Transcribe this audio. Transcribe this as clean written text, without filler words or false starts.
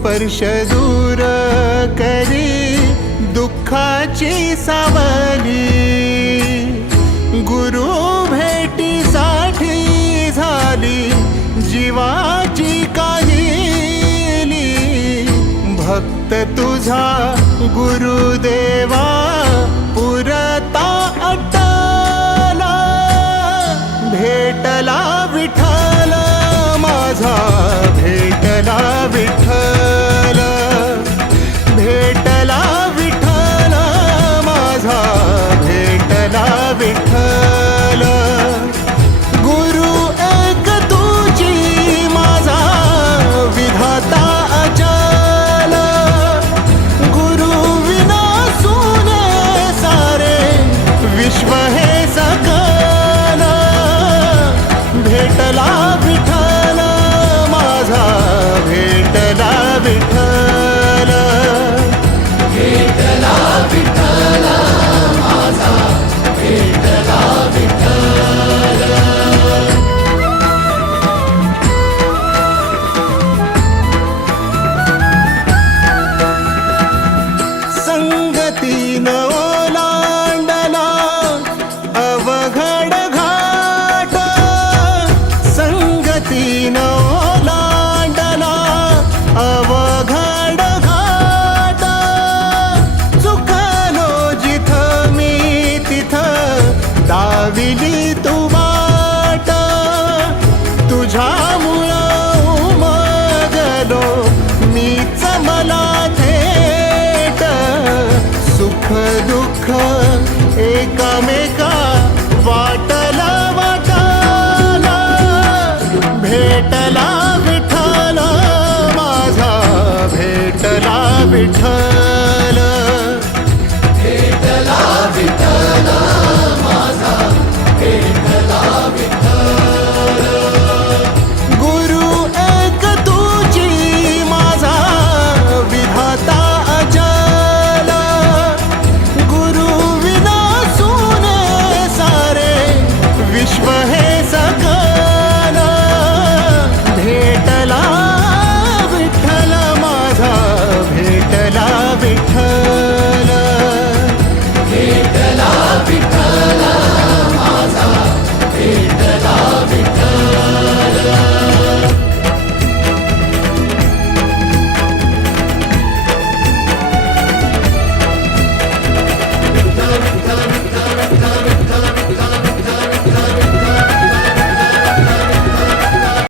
स्पर्श दूर करी दुःखाची सावली। गुरु भेटीसाठी झाली जीवाची काहिली। भक्त तुझा गुरुदेवा पुरता अटला। भेटला विठ्ठल माझा, भेटला विठ्ठल, भेटला विठ्ठल माझा, भेटला विठ्ठल। गुरु एक तुझी माझा विधाता अचल। गुरु विना सुने सारे विश्व हे सकल। भेटला विठ्ठल माझा, भेटला विठ्ठल, भेटला विठ्ठल माझा, भेटला विठ्ठल। संगतीन ओलांडला अवघड घाट। संगतीन ओलांडला अवघड घाट। चुकलो जिथ मी तिथ दाविली तू वाट। तुझ्यामुळं उमगलो मीच मला थेट। सुख दुःख एकामेका